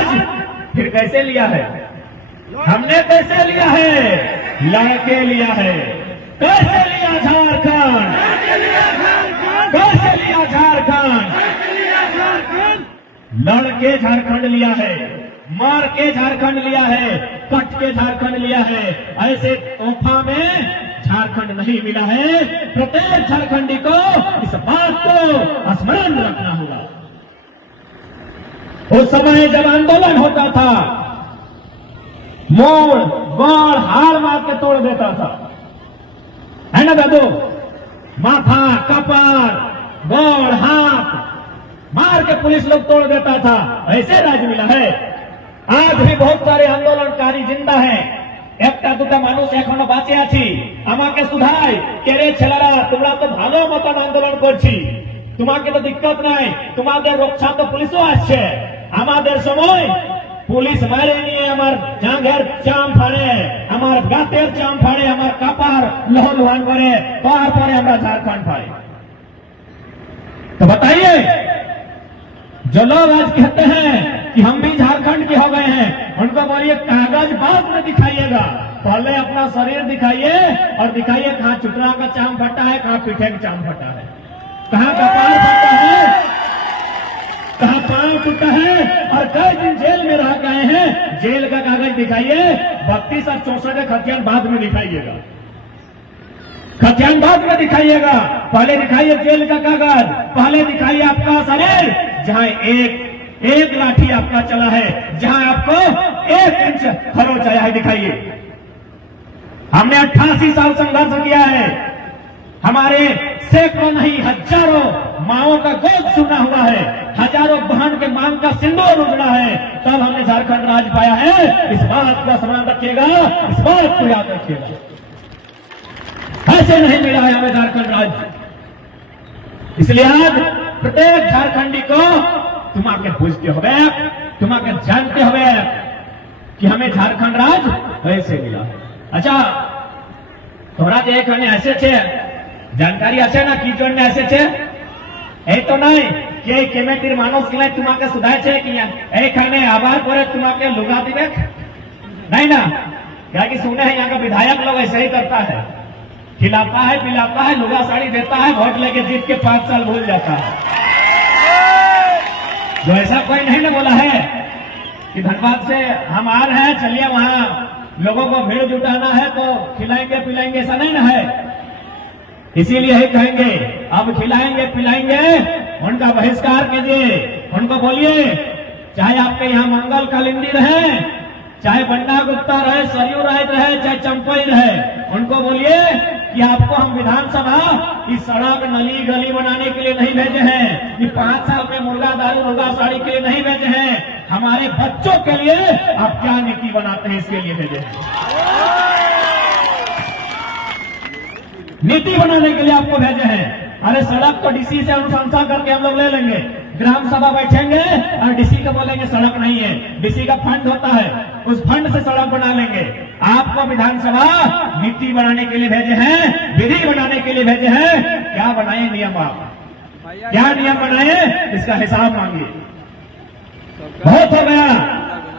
आज फिर कैसे लिया है? हमने कैसे लिया है? लड़के लिया है। कैसे लिया झारखंड? कैसे लिया झारखंड? लड़के झारखंड लिया है, मार के झारखंड लिया है, कट के झारखंड लिया है। ऐसे तोहफा में झारखंड नहीं मिला है। प्रत्येक झारखंडी को इस बात को स्मरण रखना होगा। उस समय जब आंदोलन होता था, मोड़ गोड़ हार मार के तोड़ देता था, है ना दादू? माथा कपार गोड़ हाथ मार के पुलिस लोग तोड़ देता था। ऐसे राज मिला है। आज भी बहुत सारे आंदोलनकारी जिंदा हैं। একটা দুটা মানুষ এখনো বাঁচে আছি। আমাকে শুধায় কে রে ছেলেরা, তোমরা তো ভালো মতন আন্দোলন করছি, তোমাকে তো দিক্কত নাই, তোমাদের রক্ষা তো পুলিশও আসছে। আমাদের সময় পুলিশ মারে নিয়ে আমার জাঙ্গের চাম ফাড়ে, আমার গাতের চাম ফাড়ে, আমার কাপার লহলহান করে, তারপরে আমরা ঝাড়খণ্ড পাই। तो बताइए, जो लोग आज कहते हैं कि हम भी झारखंड के हो गए हैं, उनको बोलिए कागज बाद में दिखाइएगा, पहले अपना शरीर दिखाइए और दिखाइए कहाँ चुटरा का चाम फटा है, कहाँ पीठे का चाम फटा है, कहाँ कपाल फटा है, कहाँ पांव टूटा है, और कई दिन जेल में रह गए हैं। जेल का कागज दिखाइए, 32 और 64 खतियान बाद में दिखाइएगा, खतियान बाद में दिखाइएगा। पहले दिखाइए जेल का कागज, पहले दिखाइए आपका शरीर जहां एक लाठी आपका चला है, जहां आपको 1 इंच खरोच आया है, दिखाइए। हमने 88 साल संघर्ष किया है। हमारे सैकड़ों नहीं हजारों माओं का गोद सुना हुआ है, हजारों बहन के मांग का सिंदूर उजड़ा है, तब हमने झारखंड राज पाया है। इस बात का स्मरण रखिएगा, इस बात को याद रखिएगा। ऐसे नहीं मिला है हमें झारखंड राज्य। इसलिए आज प्रत्येक झारखंडी को तुम आके पूछते हो, तुम आके जानते हो कि हमें झारखंड राज्य कैसे मिला। अच्छा, थोड़ा एक ऐसे छे जानकारी আছে না কি জন্য এসেছে? এই তো নাই কে কমিটির মানুষ গিলা তোমাকে শুধাইছে কি এইখানে আবার পরে তোমাকে লুগা দিবে? नहीं ना, क्या कि सुने हैं यहाँ का विधायक लोग ऐसे ही करता है, खिलाता है पिलाता है, लुगा साड़ी देता है, वोट लेके जीत के 5 साल भूल जाता है। जो ऐसा कोई नहीं ना बोला है कि धनबाद से हम आ रहे हैं, चलिए वहां लोगों को भीड़ जुटाना है तो खिलाएंगे पिलाएंगे, ऐसा नहीं ना है। इसीलिए ही कहेंगे अब खिलाएंगे पिलाएंगे, उनका बहिष्कार कीजिए। उनको बोलिए चाहे आपके यहाँ मंगल कालिंदी रहे, चाहे बंडा गुप्ता रहे, सरयू राय रहे, चाहे चंपई रहे, उनको बोलिए कि आपको हम विधानसभा की सड़क नली गली बनाने के लिए नहीं भेजे हैं, कि 5 साल में मुर्गा दारू मुर्गा साड़ी के लिए नहीं भेजे हैं, हमारे बच्चों के लिए आप क्या नीति बनाते हैं इसके लिए भेजे हैं। नीति बनाने के लिए आपको भेजे हैं। अरे सड़क तो डीसी से अनुशंसा करके हम लोग ले लेंगे, ग्राम सभा बैठेंगे और डीसी को बोलेंगे सड़क नहीं है, डीसी का फंड होता है, उस फंड से सड़क बना लेंगे। आपको विधानसभा नीति बनाने के लिए भेजे हैं, विधि बनाने के लिए भेजे हैं। क्या बनाए नियम, आप क्या नियम बनाए, इसका हिसाब मांगिए। बहुत हो गया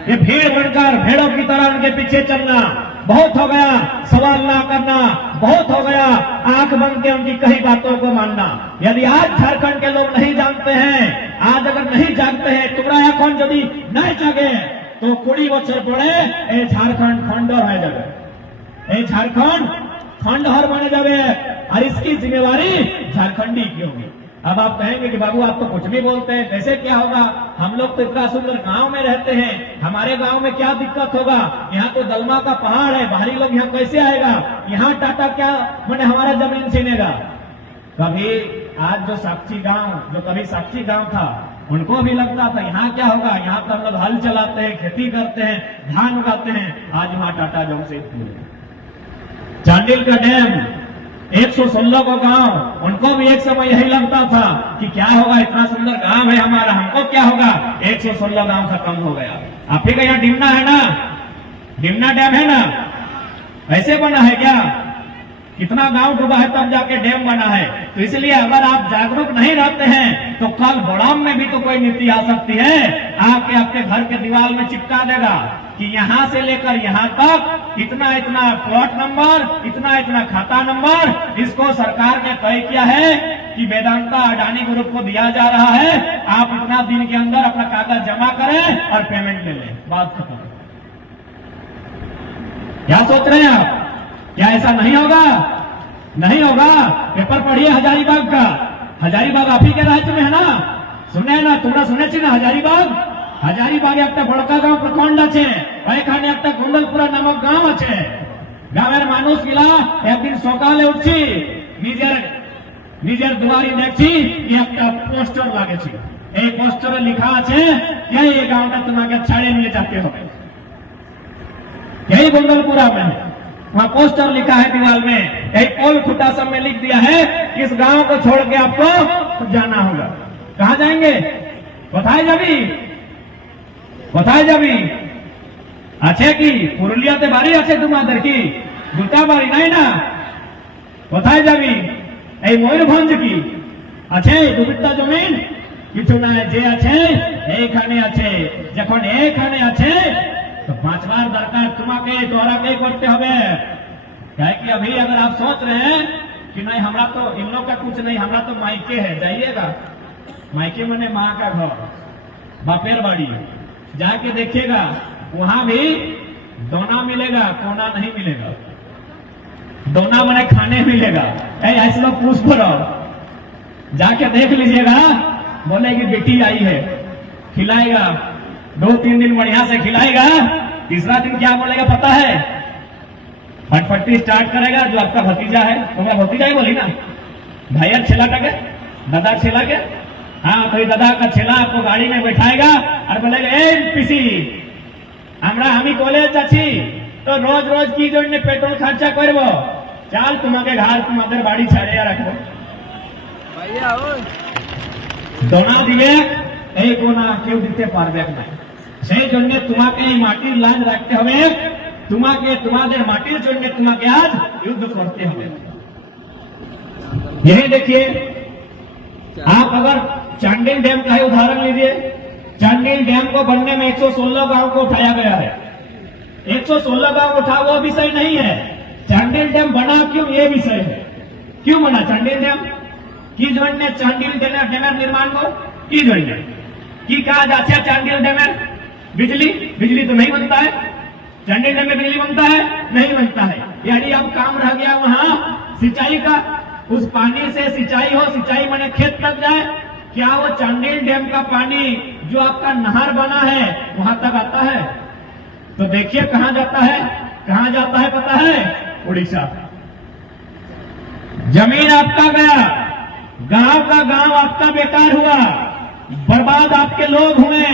ये भीड़ बनकर भेड़ों की तरह उनके पीछे चलना, बहुत हो गया सवाल ना करना, बहुत हो गया आंख बंद के उनकी कही बातों को मानना। यदि आज झारखंड के लोग नहीं जानते हैं, आज अगर नहीं जागते हैं, तुम्हारा এখন যদি नहीं जागे तो 20 বছর পরে এই झारखंड खंडहर हो जाए, এই झारखंड खंडहर बने जाए और इसकी जिम्मेवारी झारखंडी की होगी। अब आप कहेंगे कि बाबू आप तो कुछ भी बोलते हैं, कैसे क्या होगा, हम लोग तो इतना सुंदर गांव में रहते हैं, हमारे गांव में क्या दिक्कत होगा, यहाँ तो दलमा का पहाड़ है, बाहरी लोग यहाँ कैसे आएगा, यहाँ टाटा क्या मैंने हमारा जमीन छीनेगा। कभी आज जो साक्षी गांव, जो कभी साक्षी गांव था, उनको भी लगता था यहाँ क्या होगा, यहाँ तो हम लोग हल चलाते हैं, खेती करते हैं, धान उगाते हैं। आज वहां टाटा जमशेदपुर, चांडिल का डैम, 116 को गांव, उनको भी एक समय यही लगता था कि क्या होगा, इतना सुंदर गांव है हमारा, हमको क्या होगा। 116 गांव खत्म हो गया। आप ही का यहाँ डिमना है ना, डिमना डैम है ना, ऐसे बना है क्या? कितना गांव डूबा है तब जाके डैम बना है। तो इसलिए अगर आप जागरूक नहीं रहते हैं तो कल बड़ाम में भी तो कोई नीति आ सकती है, आके आपके घर के दीवार में चिपका देगा कि यहाँ से लेकर यहाँ तक इतना इतना प्लॉट नंबर, इतना इतना खाता नंबर, इसको सरकार ने तय किया है कि वेदांता अडानी ग्रुप को दिया जा रहा है, आप इतना दिन के अंदर अपना कागज जमा करें और पेमेंट ले लें, बात खत्म। क्या सोच रहे हैं आप? क्या ऐसा नहीं होगा? नहीं होगा। पेपर पढ़िए हजारीबाग का, हजारीबाग आप ही के राज्य में है ना, सुने ना, तुमरा सुने ना हजारीबाग? हजारीबाग एक बड़का गांव प्रखंड আছে, এখানে একটা কুণ্ডলপুরা নামক গাঁও আছে। গ্রামের মানুষগুলা একদিন সকালে উঠছি, নিজের দুয়ারে দেখছি একটা পোস্টার লাগেছে। এই পোস্টারে লেখা আছে এই গাঁওটা তোমাকে ছাড়িয়ে নিয়ে যেতে হবে। यही कुंडलपुरा में वहां पोस्टर लिखा है दीवार में, एक पोल खुटा सब में लिख दिया है इस गांव को छोड़ के आपको जाना होगा। कहां जाएंगे? बताए जाबी अच्छे की पुरुलियाते बाड़ी अच्छे तुम्हारे की दुटा बाड़ी नहीं ना, बताए जाबी मयूरभंज की अच्छे दुबिता जमीन কিছু না যে আছে এইখানে আছে, যখন এইখানে আছে तो 5 बार दरकार तुम्हारे द्वारा नहीं करते हुए। क्या कि अभी अगर आप सोच रहे हैं कि नहीं हमारा तो इन लोग का कुछ नहीं, हमारा तो मायके है, जाइएगा मायके मने माँ का घर, बापेर बाड़ी, जाके देखिएगा वहां भी दोना मिलेगा, कोना नहीं मिलेगा। दोना मने खाने मिलेगा। ऐसे लोग पूछ करो, जाके देख लीजिएगा, बोलेगी बेटी आई है, खिलाएगा 2-3 दिन बढ़िया से खिलाएगा, तीसरा दिन क्या बोलेगा पता है? फटफटी स्टार्ट करेगा, जो आपका भतीजा है, तुम्हारा भतीजा ही बोली ना, भैया छेला के दादा छेला के, हाँ तो दादा का छेला आपको गाड़ी में बैठाएगा और बोलेगा ए पिसी আমরা আমি কলেজ যাচ্ছি তো রোজ রোজ কি জন্য পেট্রোল খরচা করব, চাল তোমাকে ঘর তোমাদের বাড়ি ছাড়িয়ে রাখবো। দোনা দিবে এই কোনা কেউ দিতে পারবে না, সেই জন্য তোমাকে এই মাটির লাজ রাখতে হবে, তোমাকে তোমাদের মাটির জন্য তোমাকে আজ युद्ध करते হবে। यही देखिए आप अगर चांडिल डैम का ही उदाहरण लीजिए, चांडिल डैम को बनने में 116 गांव को उठाया गया है। 116 गांव उठा वो विषय नहीं है, चांडिल डैम बना क्यों ये विषय है। क्यों बना चांडिल डैम? की जोड़ने चांडिल डैमेर निर्माण को की जोड़ने की कहा जाता है चांडिल डैमेर बिजली तो नहीं बनता है, चांडिल डैम में बिजली बनता है नहीं बनता है। यानी अब काम रह गया वहां सिंचाई का, उस पानी से सिंचाई हो, सिंचाई माने खेत तक जाए, क्या वो चांडिल डैम का पानी जो आपका नहर बना है वहां तक आता है? तो देखिए कहां जाता है, कहां जाता है पता है? उड़ीसा। जमीन आपका गया, गांव का गांव आपका बेकार हुआ, बर्बाद आपके लोग हुए,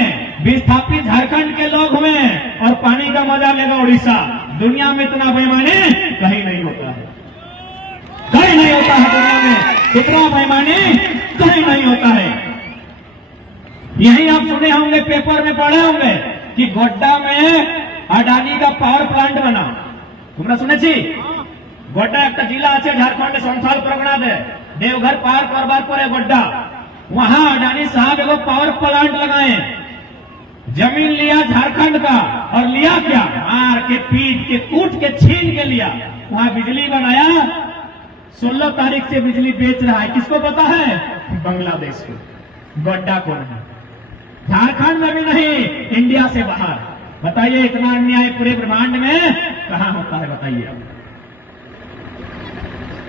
विस्थापित झारखंड के लोग हुए और पानी का मजा लेगा उड़ीसा। दुनिया में इतना बेईमानी कहीं नहीं होता है, कहीं नहीं होता है दुनिया में, इतना बेईमानी कहीं नहीं होता है। यही आप सुने होंगे, पेपर में पढ़े होंगे कि गोड्डा में अडानी का पावर प्लांट बना, तुमरा सुने छी? गोड्डा एक जिला আছে झारखंड संथाल परगना दे देवघर पार करबार पर गोड्डा, वहां अडानी साहब एगो पावर प्लांट लगाए, जमीन लिया झारखंड का और लिया क्या, मार के पीट के कूट के छीन के लिया, वहां बिजली बनाया। 16 तारीख से बिजली बेच रहा है, किसको पता है? बांग्लादेश को, गोड्डा को नहीं, झारखंड में भी नहीं, इंडिया से बाहर। बताइए इतना अन्याय पूरे ब्रह्मांड में कहां होता है बताइए।